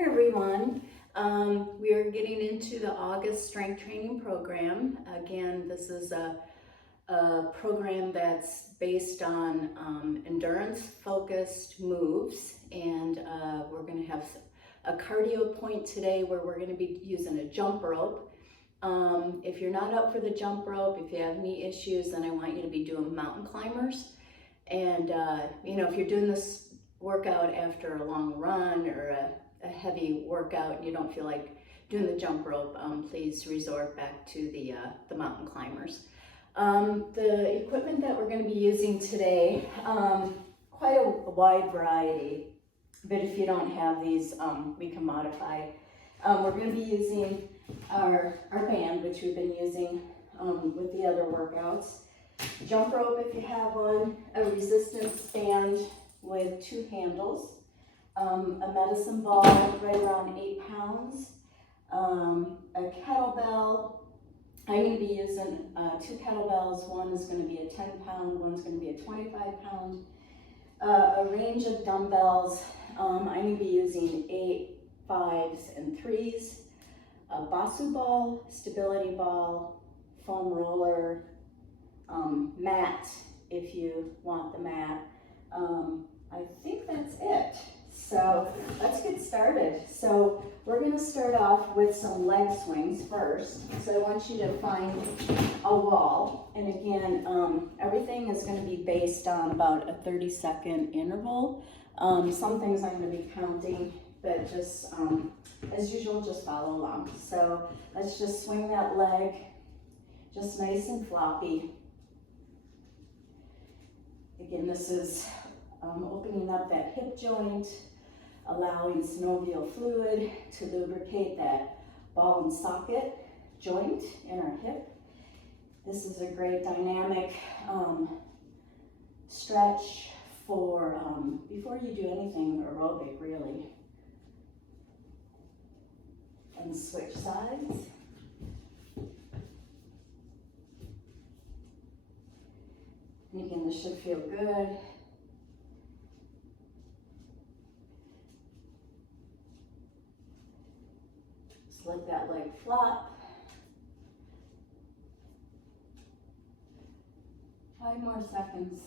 everyone. We are getting into the August strength training program. Again, this is a program that's based on endurance focused moves, and we're going to have a cardio point today where we're going to be using a jump rope. If you're not up for the jump rope, if you have knee issues, then I want you to be doing mountain climbers. And if you're doing this workout after a long run or a heavy workout and you don't feel like doing the jump rope, please resort back to the mountain climbers. The equipment that we're going to be using today, quite a wide variety, but if you don't have these, we can modify. We're going to be using our band, which we've been using with the other workouts. Jump rope if you have one, a resistance band with 2 handles, a medicine ball right around 8 pounds, a kettlebell. I'm going to be using 2 kettlebells. One is going to be a 10-pound, one's going to be a 25-pound. A range of dumbbells. I'm going to be using 8, 5s, and 3s. A Bosu ball, stability ball, foam roller, mat if you want the mat. I think that's it. So let's get started. So we're going to start off with some leg swings first. So I want you to find a wall. And again, everything is going to be based on about a 30-second interval. Some things I'm going to be counting, but just as usual, just follow along. So let's just swing that leg just nice and floppy. Again, this is opening up that hip joint, allowing synovial fluid to lubricate that ball and socket joint in our hip. This is a great dynamic stretch for before you do anything aerobic, really. And switch sides. And again, this should feel good. Just let that leg flop. 5 more seconds.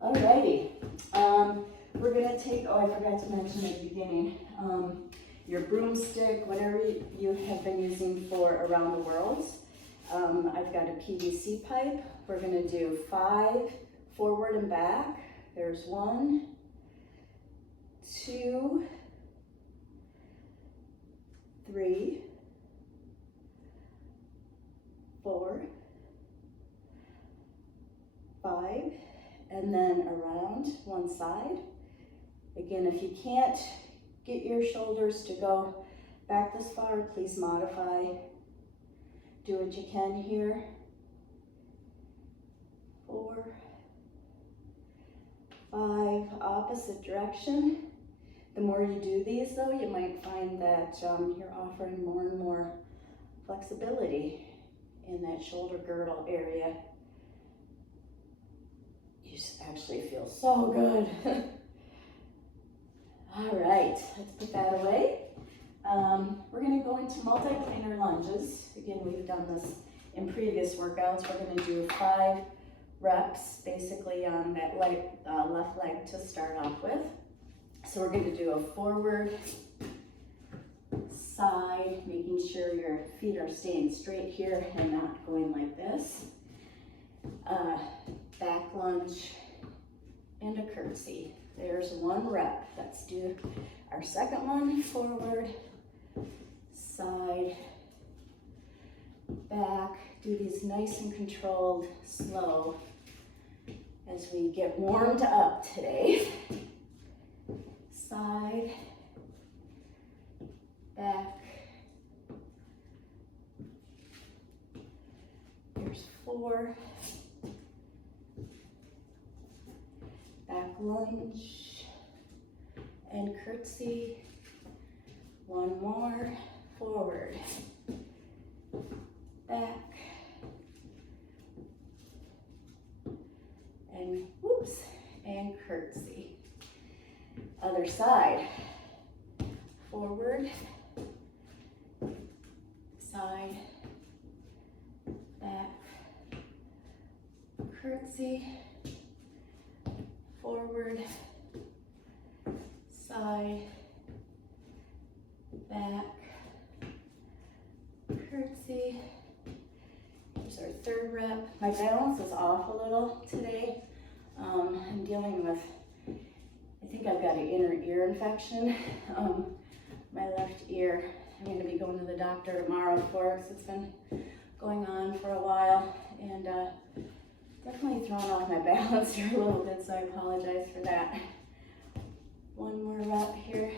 Alrighty. We're gonna take, I forgot to mention at the beginning, your broomstick, whatever you have been using for around the whirls. I've got a PVC pipe. We're going to do 5 forward and back. There's 1, 2, 3, 4, 5, and then around one side. Again, if you can't get your shoulders to go back this far, please modify. Do what you can here. 4, 5, opposite direction. The more you do these though, you might find that you're offering more and more flexibility in that shoulder girdle area. You just actually feel so good. All right, let's put that away. We're going to go into multi-planar lunges. Again, we've done this in previous workouts. We're going to do 5 reps basically on that leg, left leg to start off with. So we're going to do a forward, side, making sure your feet are staying straight here and not going like this. Back lunge and a curtsy. There's 1 rep. Let's do our second one. Forward, side, back. Do these nice and controlled, slow as we get warmed up today. Side, back. There's 4. Back lunge and curtsy. 1 more. Forward, back, and whoops, and curtsy. Other side. Forward, side, back, curtsy, forward, side, back, curtsy. Here's our third rep. My balance is off a little today. I'm dealing with, I think I've got an inner ear infection. My left ear, I'm going to be going to the doctor tomorrow for it, 'cause it's been going on for a while, and definitely thrown off my balance here a little bit, so I apologize for that. One more rep here.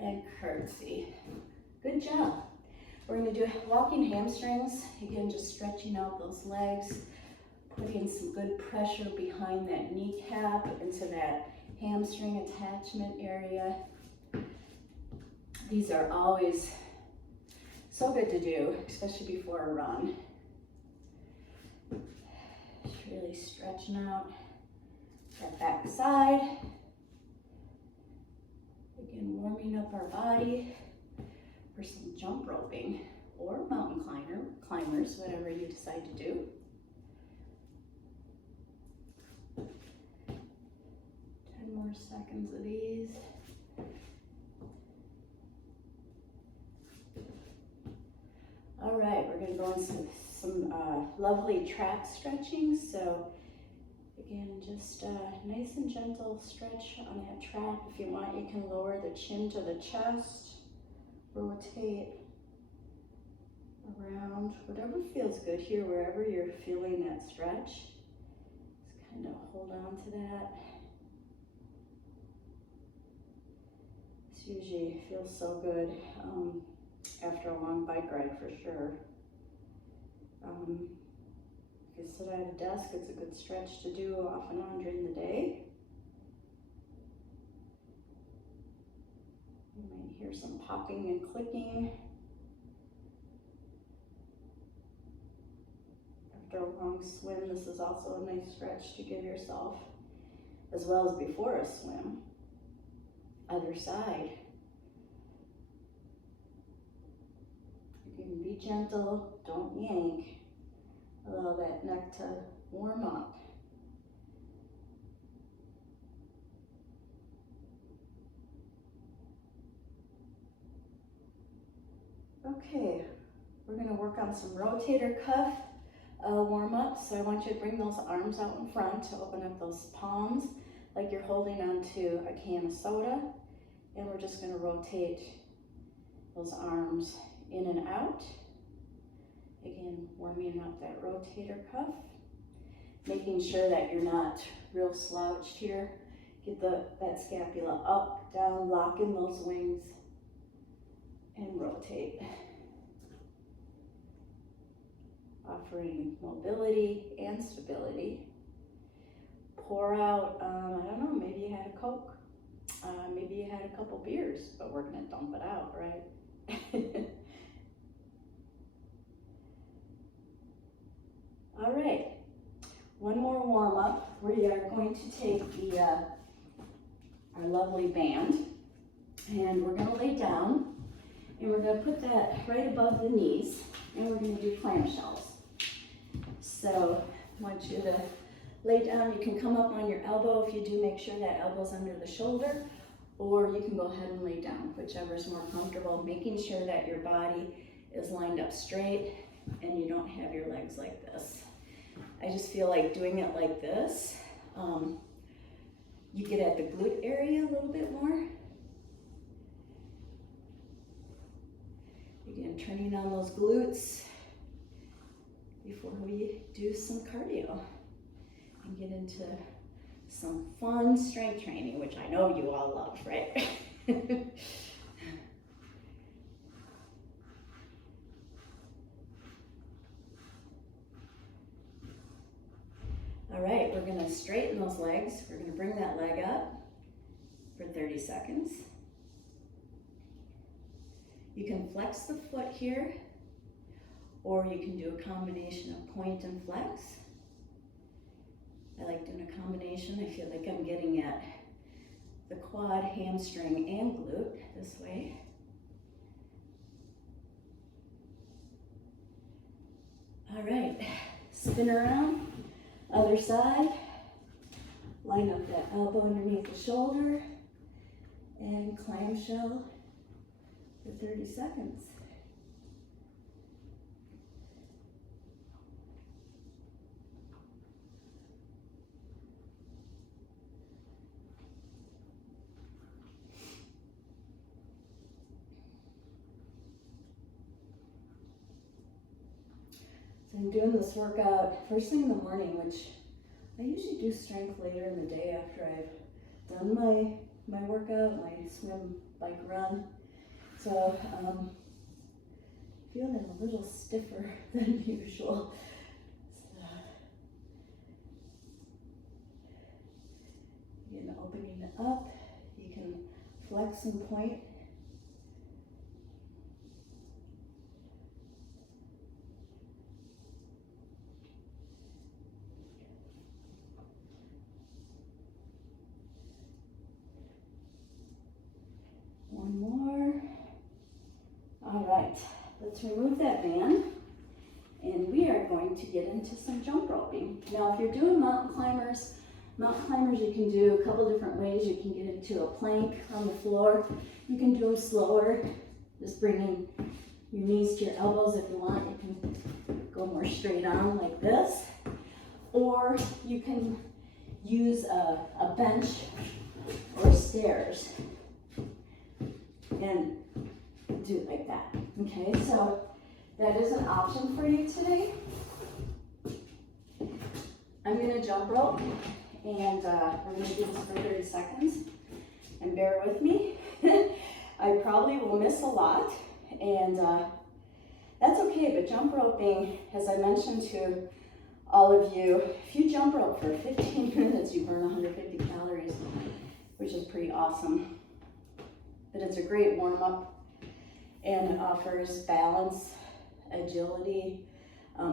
And curtsy. Good job. We're going to do walking hamstrings. Again, just stretching out those legs, putting some good pressure behind that kneecap into that hamstring attachment area. These are always so good to do, especially before a run. Just really stretching out that back side. Again, warming up our body for some jump roping or mountain climbers, whatever you decide to do. 10 more seconds of these. All right, we're going to go into some lovely trap stretching. So again, just nice and gentle stretch on that trap. If you want, you can lower the chin to the chest, rotate around, whatever feels good here, wherever you're feeling that stretch. Just kind of hold on to that. This usually feels so good after a long bike ride for sure. If you sit at a desk, it's a good stretch to do off and on during the day. You might hear some popping and clicking. After a long swim, this is also a nice stretch to give yourself, as well as before a swim. Other side. You can be gentle, don't yank. Allow that neck to warm up. Okay, we're going to work on some rotator cuff warm up. So I want you to bring those arms out in front to open up those palms like you're holding onto a can of soda. And we're just going to rotate those arms in and out. Again, warming up that rotator cuff. Making sure that you're not real slouched here. Get that scapula up, down, lock in those wings, and rotate. Offering mobility and stability. Pour out, I don't know, maybe you had a Coke. Maybe you had a couple beers, but we're gonna dump it out, right? All right, one more warm up. We are going to take our lovely band, and we're gonna lay down, and we're gonna put that right above the knees, and we're gonna do clamshells. So I want you to lay down. You can come up on your elbow. If you do, make sure that elbow's under the shoulder, or you can go ahead and lay down, whichever is more comfortable, making sure that your body is lined up straight and you don't have your legs like this. I just feel like doing it like this, you get at the glute area a little bit more. Again, turning on those glutes before we do some cardio and get into some fun strength training, which I know you all love, right? All right, we're gonna straighten those legs. We're gonna bring that leg up for 30 seconds. You can flex the foot here, or you can do a combination of point and flex. I like doing a combination. I feel like I'm getting at the quad, hamstring, and glute this way. All right, spin around, other side. Line up that elbow underneath the shoulder and clamshell for 30 seconds. So I'm doing this workout first thing in the morning, which I usually do strength later in the day after I've done my workout, my swim, bike, run. So feeling a little stiffer than usual. So, again, opening it up, you can flex and point. One more. All right, let's remove that band and we are going to get into some jump roping. Now, if you're doing mountain climbers you can do a couple different ways. You can get into a plank on the floor. You can do them slower, just bringing your knees to your elbows if you want. You can go more straight on like this, or you can use a bench or stairs and do it like that. Okay, so that is an option for you today. I'm gonna jump rope and we're gonna do this for 30 seconds and bear with me. I probably will miss a lot and that's okay, but jump roping, as I mentioned to all of you, if you jump rope for 15 minutes, you burn 150 calories, which is pretty awesome. But it's a great warm-up and it offers balance, agility.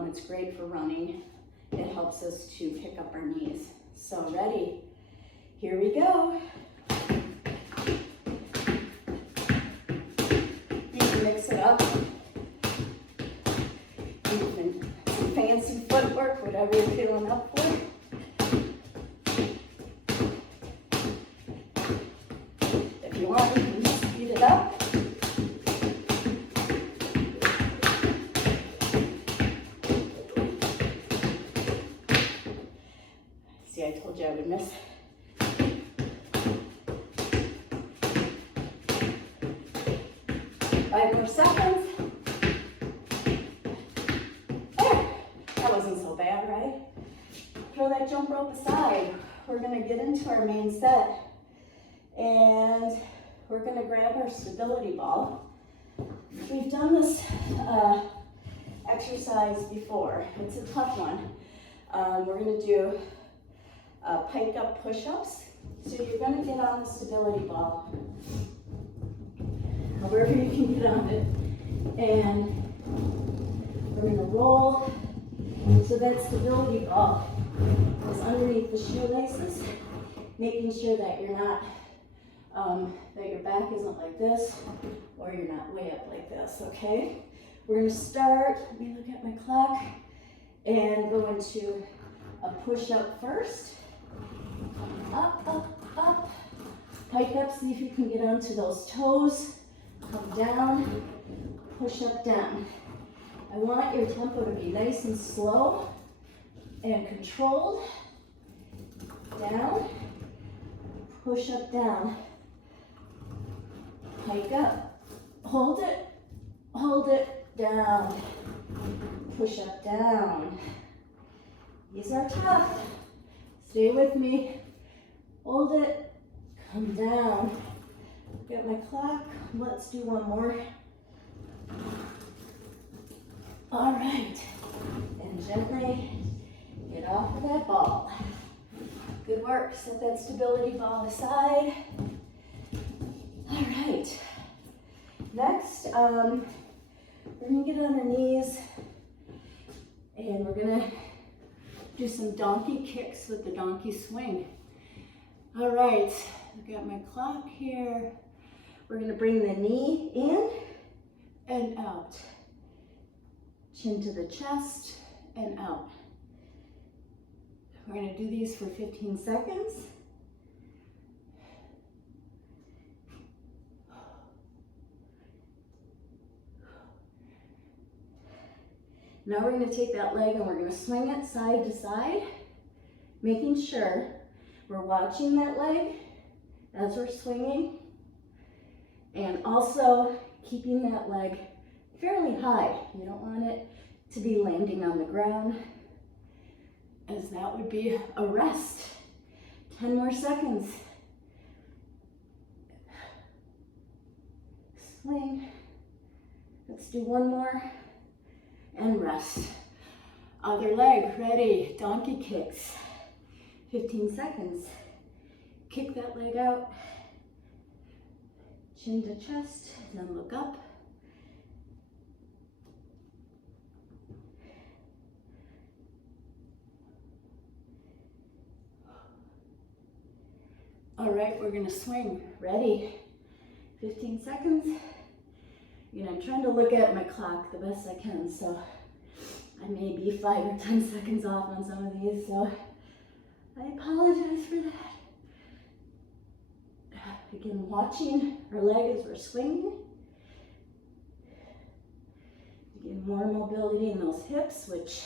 It's great for running. It helps us to pick up our knees. So ready? Here we go. You can mix it up. You can some fancy footwork, whatever you're feeling up for. If you want, you can speed it up. See, I told you I would miss. 5 more seconds. There. That wasn't so bad, right? Throw that jump rope aside. We're gonna get into our main set. And we're gonna grab our stability ball. We've done this exercise before. It's a tough one. We're gonna do pike up push-ups. So you're gonna get on the stability ball, wherever you can get on it. And we're gonna roll. So that stability ball is underneath the shoelaces, making sure that you're not, that your back isn't like this, or you're not way up like this, okay? We're gonna start, let me look at my clock, and go into a push-up first. Up, up, up. Pike up, see if you can get onto those toes. Come down, push up, down. I want your tempo to be nice and slow and controlled. Down, push up, down. Pike up, hold it, down. Push up, down. These are tough. Stay with me. Hold it, come down. Get my clock. Let's do one more. All right. And gently get off of that ball. Good work. Set that stability ball aside. All right. Next, we're going to get on our knees and we're going to do some donkey kicks with the donkey swing. All right, I've got my clock here. We're gonna bring the knee in and out. Chin to the chest and out. We're gonna do these for 15 seconds. Now we're going to take that leg and we're going to swing it side to side, making sure we're watching that leg as we're swinging, and also keeping that leg fairly high. You don't want it to be landing on the ground, as that would be a rest. 10 more seconds. Swing. Let's do one more. And rest. Other leg, ready, donkey kicks. 15 seconds. Kick that leg out. Chin to chest, then look up. All right, we're gonna swing. Ready? 15 seconds. I'm trying to look at my clock the best I can, so I may be 5 or 10 seconds off on some of these, so I apologize for that. Again, watching our leg as we're swinging. Again, more mobility in those hips, which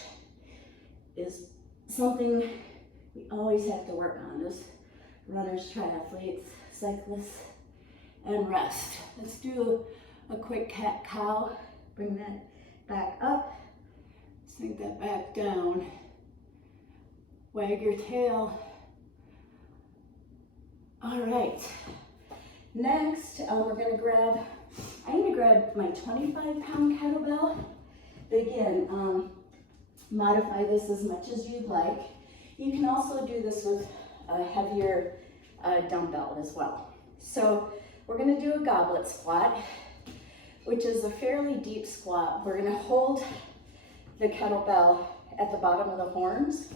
is something we always have to work on as runners, triathletes, cyclists, and rest. Let's do a quick cat-cow. Bring that back up. Sink that back down. Wag your tail. All right. Next, I'm gonna grab my 25-pound kettlebell. But again, modify this as much as you'd like. You can also do this with a heavier dumbbell as well. So we're gonna do a goblet squat, which is a fairly deep squat. We're gonna hold the kettlebell at the bottom of the horns,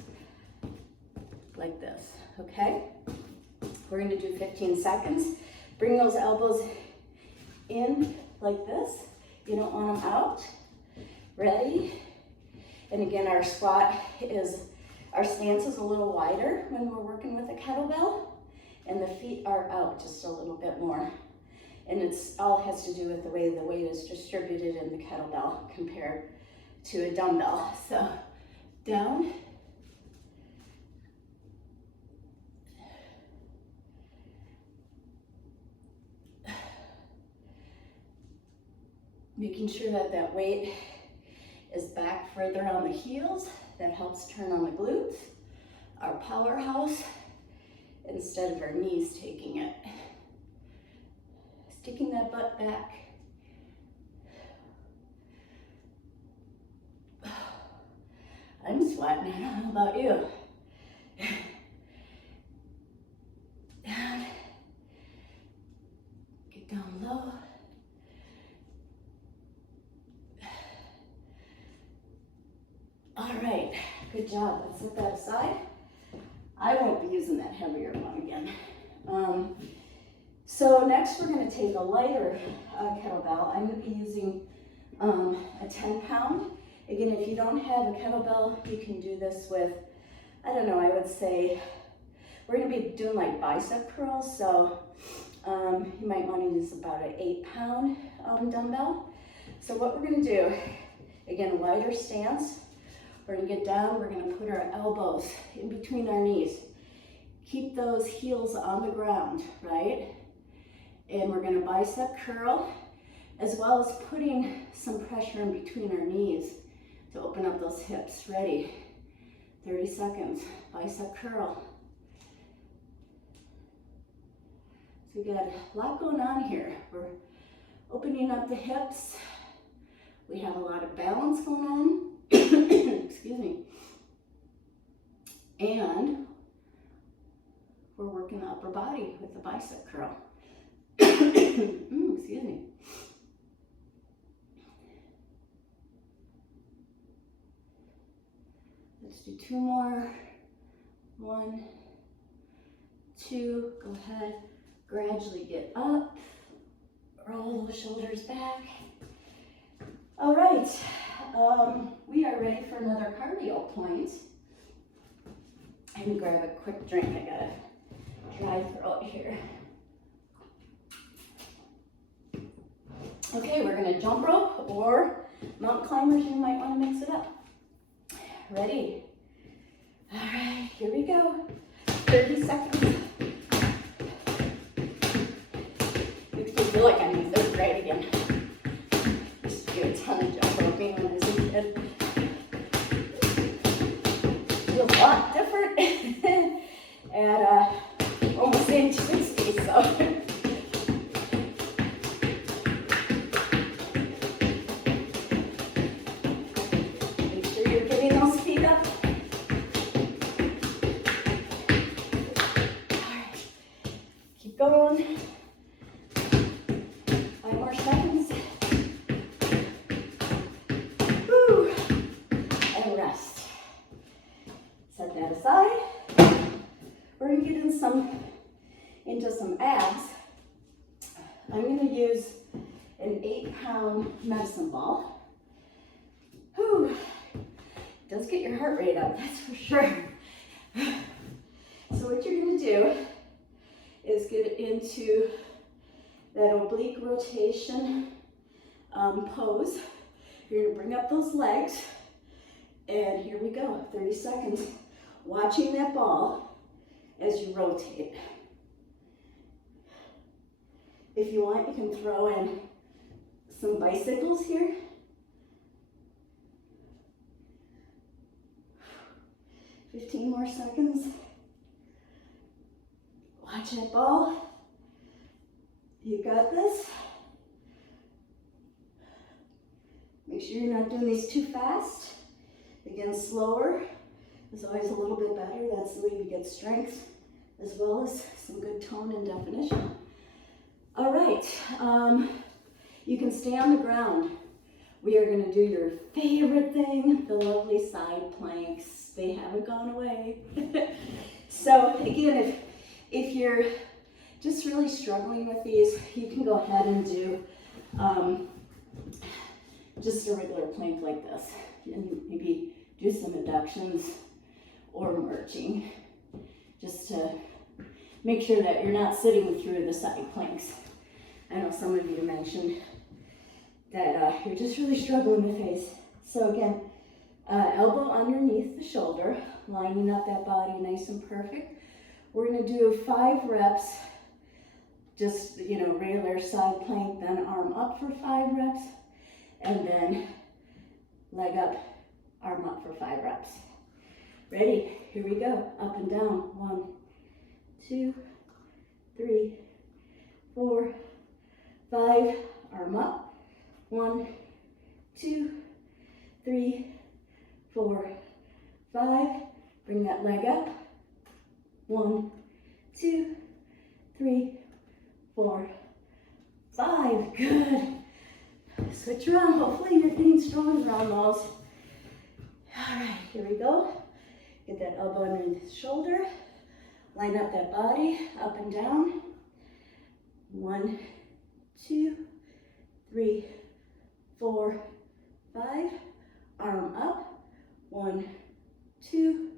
like this, okay? We're gonna do 15 seconds. Bring those elbows in like this. You don't want them out. Ready? And again, our stance is a little wider when we're working with a kettlebell, and the feet are out just a little bit more. And it's all has to do with the way the weight is distributed in the kettlebell compared to a dumbbell. So down. Making sure that that weight is back further on the heels. That helps turn on the glutes, our powerhouse, instead of our knees taking it. Sticking that butt back. I'm sweating, I don't know about you. Down. Get down low. All right, good job. Let's set that aside. I won't be using that heavier one again. So next we're going to take a lighter kettlebell. I'm going to be using a 10-pound. Again, if you don't have a kettlebell, you can do this with, I don't know, I would say, we're going to be doing like bicep curls, so you might want to use about an 8-pound dumbbell. So what we're going to do, again, a wider stance. We're going to get down, we're going to put our elbows in between our knees. Keep those heels on the ground, right? And we're going to bicep curl, as well as putting some pressure in between our knees to open up those hips. Ready? 30 seconds, bicep curl. So we got a lot going on here. We're opening up the hips. We have a lot of balance going on. Excuse me. And we're working the upper body with the bicep curl. Excuse me. Let's do 2 more. 1, 2, go ahead, gradually get up, roll those shoulders back. All right, we are ready for another cardio point. Let me grab a quick drink, I got a dry throat here. Okay, we're gonna jump rope or mountain climbers, you might wanna mix it up. Ready? All right, here we go. 30 seconds. Makes me feel like I'm in 3rd grade again. Used to do a ton of jump roping when I was a kid. Feels a lot different at almost age 60, so. Make sure you're getting those feet up. Going. 5 more seconds. Woo. And rest. Set that aside. We're going to get into some abs. I'm going to use an 8-pound medicine ball. Whew. It does get your heart rate up, that's for sure. So what you're going to do is get into that oblique rotation pose. You're gonna bring up those legs, and here we go, 30 seconds. Watching that ball as you rotate. If you want, you can throw in some bicycles here. Fifteen more seconds. Watch that ball. You got this. Make sure you're not doing these too fast. Again, slower is always a little bit better. That's the way you get strength as well as some good tone and definition. All right, you can stay on the ground. We are going to do your favorite thing, the lovely side planks. They haven't gone away. So again, if you're just really struggling with these, you can go ahead and do just a regular plank like this. And maybe do some adductions or marching, just to make sure that you're not sitting through the side planks. I know some of you mentioned that you're just really struggling with these. So again, elbow underneath the shoulder, lining up that body nice and perfect. We're going to do 5 reps, just, regular side plank, then arm up for 5 reps, and then leg up, arm up for 5 reps. Ready? Here we go. Up and down. 1, 2, 3, 4, 5. Arm up. 1, 2, 3, 4, 5. Bring that leg up. 1, 2, 3, 4, 5. Good. Switch around. Hopefully you're getting stronger on those. All right, here we go. Get that elbow underneath the shoulder. Line up that body, up and down. 1, 2, 3, 4, 5. Arm up. 1, 2,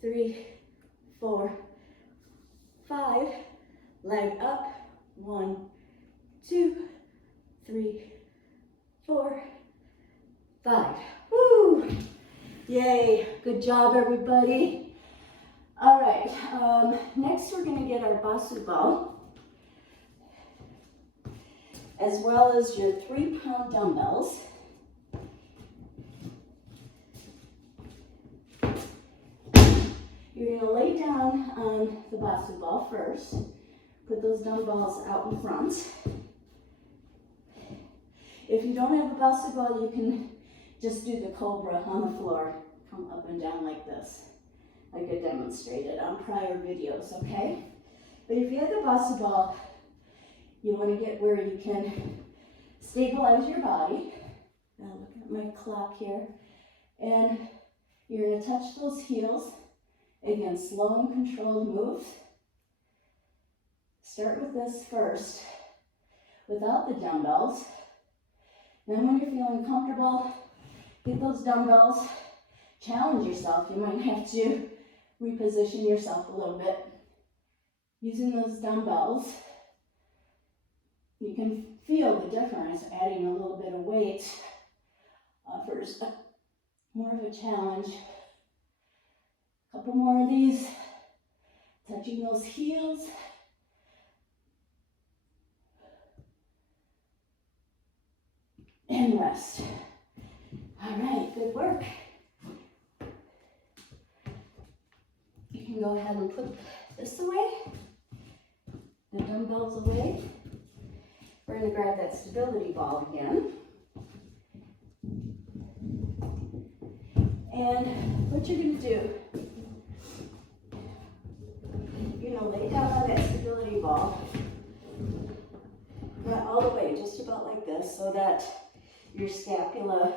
3, 4, 5. Leg up. 1, 2, 3, 4, 5. Woo! Yay! Good job, everybody. All right. Next, we're going to get our Basu ball, as well as your 3-pound dumbbells. You're going to lay down on the Basu ball first. Put those dumbbells out in front. If you don't have a Basu ball, you can just do the cobra on the floor. Come up and down like this, like I demonstrated on prior videos, okay? But if you have the Basu ball, you want to get where you can stabilize your body. Now look at my clock here. And You're going to touch those heels. Again, slow and controlled moves. Start with this first, without the dumbbells. Then when you're feeling comfortable, get those dumbbells. Challenge yourself. You might have to reposition yourself a little bit. Using those dumbbells, you can feel the difference. Adding a little bit of weight offers more of a challenge. A couple more of these. Touching those heels. And rest. All right, good work. You can go ahead and put this away, the dumbbells away. We're going to grab that stability ball again. And what you're going to do, you're going to lay down on that stability ball, not all the way, just about like this, so that your scapula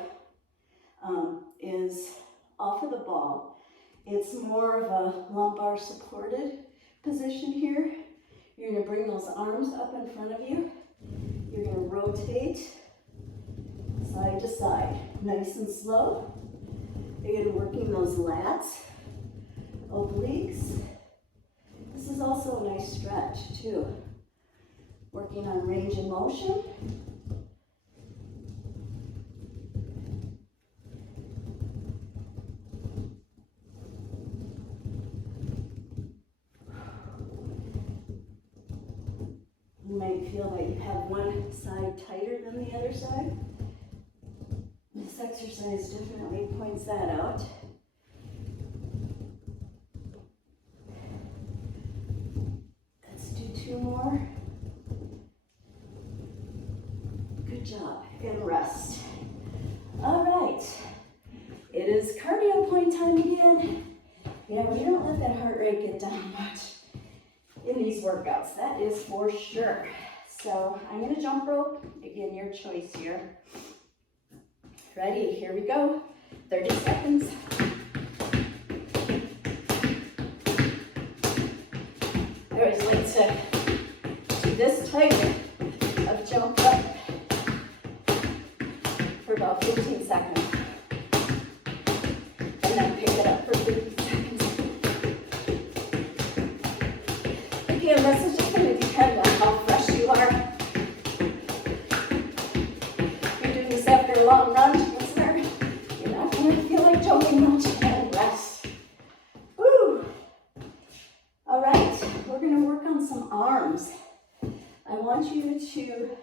is off of the ball. It's more of a lumbar supported position here. You're going to bring those arms up in front of you. You're going to rotate side to side, nice and slow. Again, working those lats, obliques. This is also a nice stretch too. Working on range of motion. You might feel that you have one side tighter than the other side. This exercise definitely points that out. Let's do two more. Good job, and rest. All right, it is cardio point time again. Yeah, we don't let that heart rate get down much in these workouts, that is for sure. So I'm gonna jump rope, again, your choice here. Ready, here we go, 30 seconds. I always like to do this type of jump up for about 15 seconds. And then pick it up for 50 seconds. Again, this is just going to depend on how fresh you are. If you're doing this after a long run, you're not going to feel like jumping much, and rest. Woo! All right, we're going to work on some arms. I want you to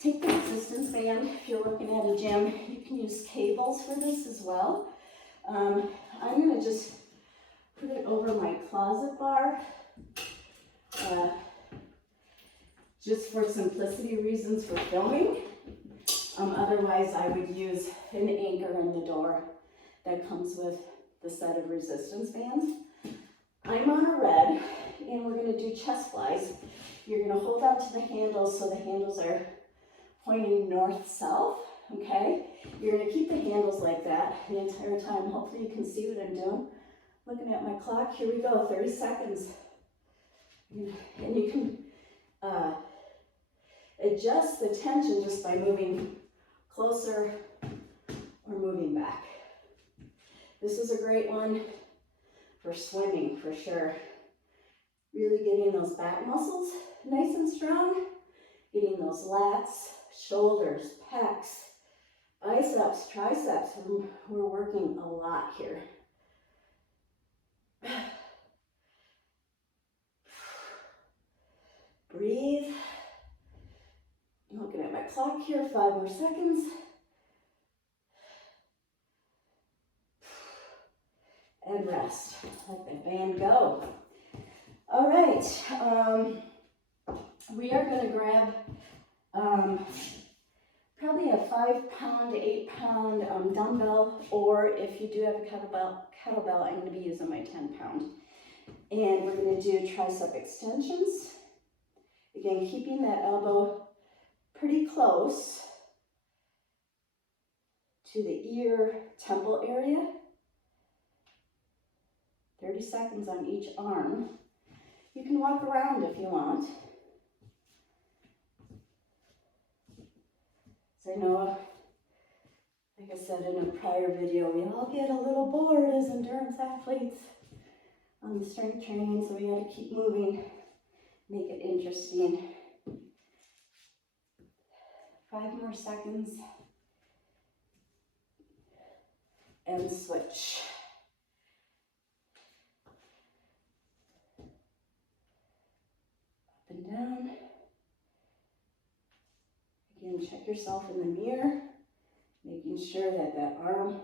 take the resistance band. If you're looking at a gym, you can use cables for this as well. I'm going to just put it over my closet bar. Just for simplicity reasons for filming. Otherwise, I would use an anchor in the door that comes with the set of resistance bands. I'm on a red, and we're going to do chest flies. You're going to hold on to the handles so the handles are pointing north-south, okay? You're going to keep the handles like that the entire time. Hopefully you can see what I'm doing. Looking at my clock, here we go, 30 seconds. And you can adjust the tension just by moving closer or moving back. This is a great one for swimming, for sure. Really getting those back muscles nice and strong, getting those lats, shoulders, pecs, biceps, triceps. We're working a lot here. Breathe. I'm looking at my clock here, 5 more seconds. And rest. Let the band go. All right. We are going to grab probably a 5-pound, 8-pound dumbbell, or if you do have a kettlebell, I'm going to be using my 10-pound. And we're going to do tricep extensions. Again, keeping that elbow pretty close to the ear temple area. 30 seconds on each arm. You can walk around if you want. So I know, like I said in a prior video, we all get a little bored as endurance athletes on the strength training, so we got to keep moving, make it interesting. 5 more seconds. And switch. Up and down. Again, check yourself in the mirror, making sure that that arm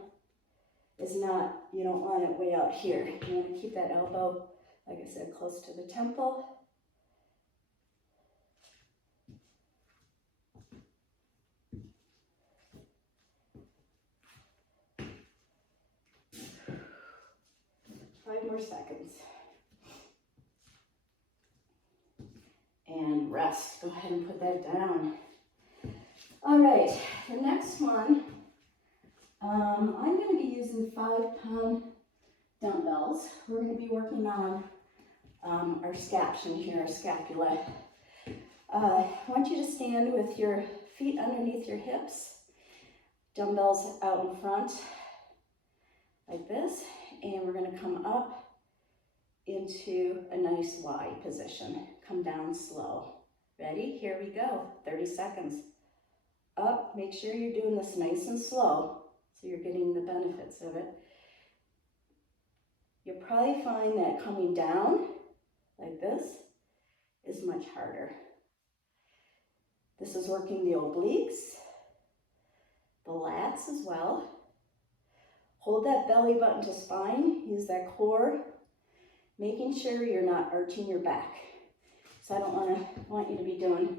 is not, you don't want it way out here. You want to keep that elbow, like I said, close to the temple. Five more seconds. And rest. Go ahead and put that down. All right, the next one, I'm going to be using 5-pound dumbbells. We're going to be working on our scaption here, our scapula. I want you to stand with your feet underneath your hips, dumbbells out in front, like this, and we're going to come up into a nice Y position. Come down slow. Ready? Here we go. 30 seconds. Up. Make sure you're doing this nice and slow so you're getting the benefits of it. You'll probably find that coming down like this is much harder. This is working the obliques, the lats as well. Hold that belly button to spine. Use that core, making sure you're not arching your back. So I don't want you to be doing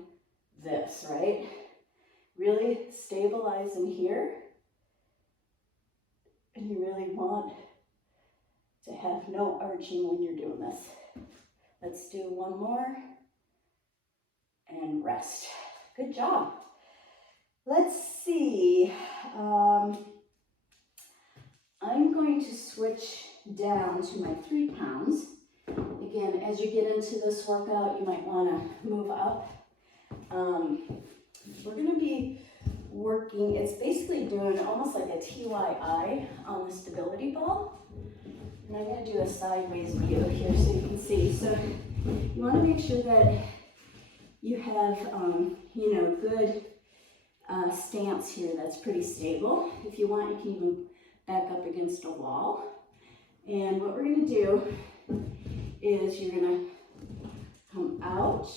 this, right? Really stabilize in here. And you really want to have no arching when you're doing this. Let's do one more. And rest. Good job. Let's see. I'm going to switch down to my 3 pounds. Again, as you get into this workout, you might want to move up. We're going to be working, it's basically doing almost like a TYI on the stability ball. And I'm going to do a sideways view here so you can see. So you want to make sure that you have, good stance here that's pretty stable. If you want, you can even back up against a wall. And what we're going to do is you're going to come out,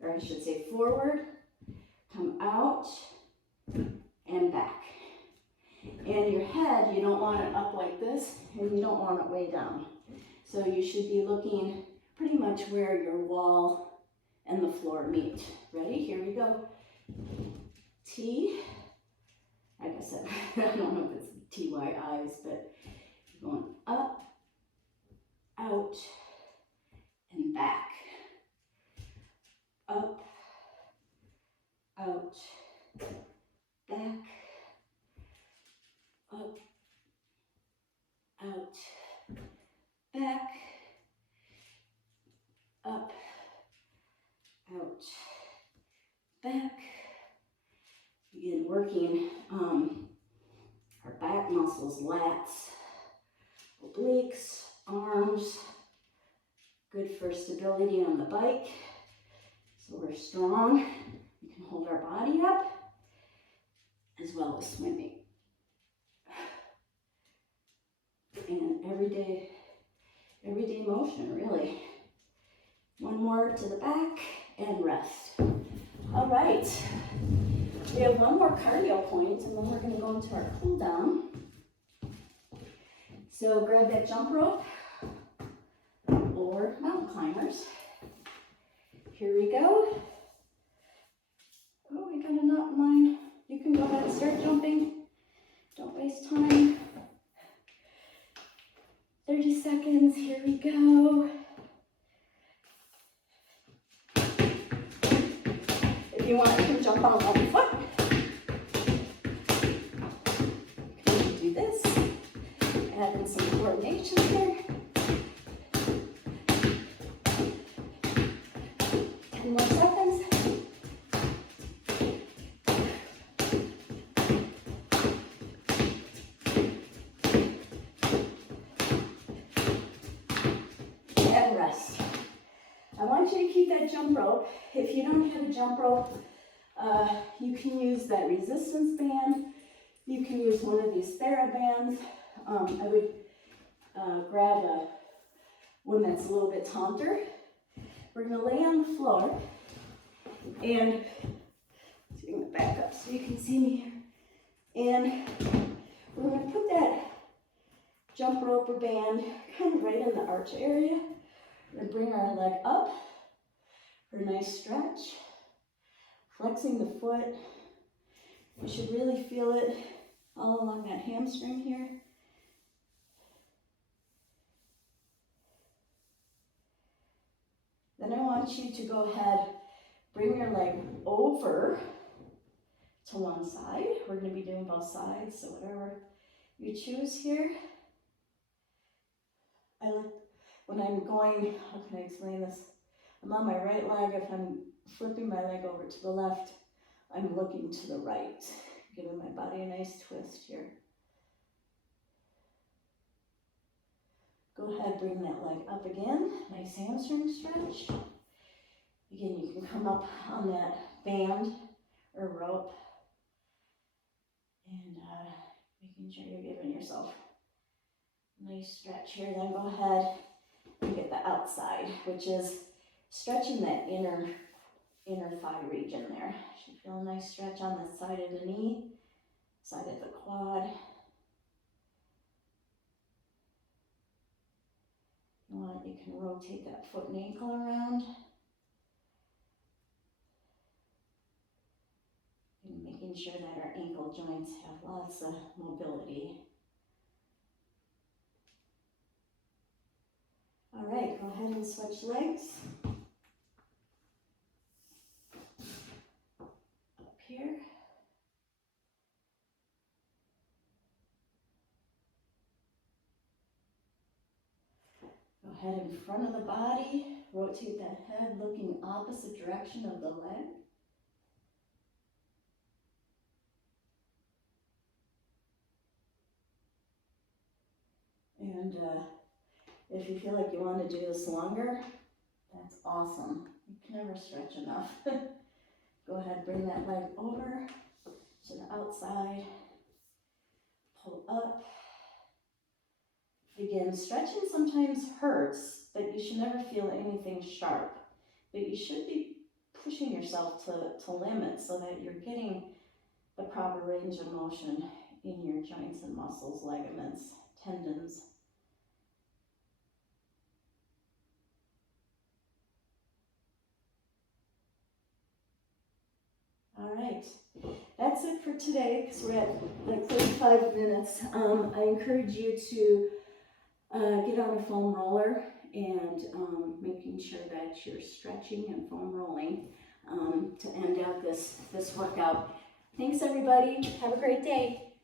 or I should say forward, come out, and back. And your head, you don't want it up like this, and you don't want it way down. So you should be looking pretty much where your wall and the floor meet. Ready? Here we go. T. Like I said, I don't know if it's TYIs, but you're going up, out, and back. Up, out, back, up, out, back, up, out, back. Again, working our back muscles, lats, obliques, arms. Good for stability on the bike. So we're strong. We can hold our body up as well as swimming. And everyday motion, really. One more to the back and rest. All right. We have one more cardio point, and then we're going to go into our cool down. So grab that jump rope or mountain climbers. Here we go. Oh, we got a knot in line. You can go ahead and start jumping. Don't waste time. 30 seconds. Here we go. If you want, you can jump on one foot. Do this. Add in some coordination here. jump rope. If you don't have a jump rope, you can use that resistance band. You can use one of these TheraBands. I would grab one that's a little bit taunter. We're gonna lay on the floor, and so I'm gonna back up so you can see me here. And we're gonna put that jump rope or band kind of right in the arch area, and bring our leg up for a nice stretch, flexing the foot. You should really feel it all along that hamstring here. Then I want you to go ahead, bring your leg over to one side. We're going to be doing both sides, so whatever you choose here. I like when I'm going, how can I explain this? I'm on my right leg. If I'm flipping my leg over to the left, I'm looking to the right, giving my body a nice twist here. Go ahead, bring that leg up again. Nice hamstring stretch. Again, you can come up on that band or rope, and making sure you're giving yourself a nice stretch here. Then go ahead and get the outside, which is stretching that inner thigh region there. Should feel a nice stretch on the side of the knee, side of the quad. You can rotate that foot and ankle around. And making sure that our ankle joints have lots of mobility. All right, go ahead and switch legs. Up here. Go ahead in front of the body, rotate that head looking opposite direction of the leg. And if you feel like you want to do this longer, that's awesome. You can never stretch enough. Go ahead, bring that leg over to the outside, pull up. Again, stretching sometimes hurts, but you should never feel anything sharp. But you should be pushing yourself to limit so that you're getting the proper range of motion in your joints and muscles, ligaments, tendons. All right, that's it for today because we're at like 35 minutes. I encourage you to get on a foam roller and making sure that you're stretching and foam rolling to end out this workout. Thanks everybody. Have a great day.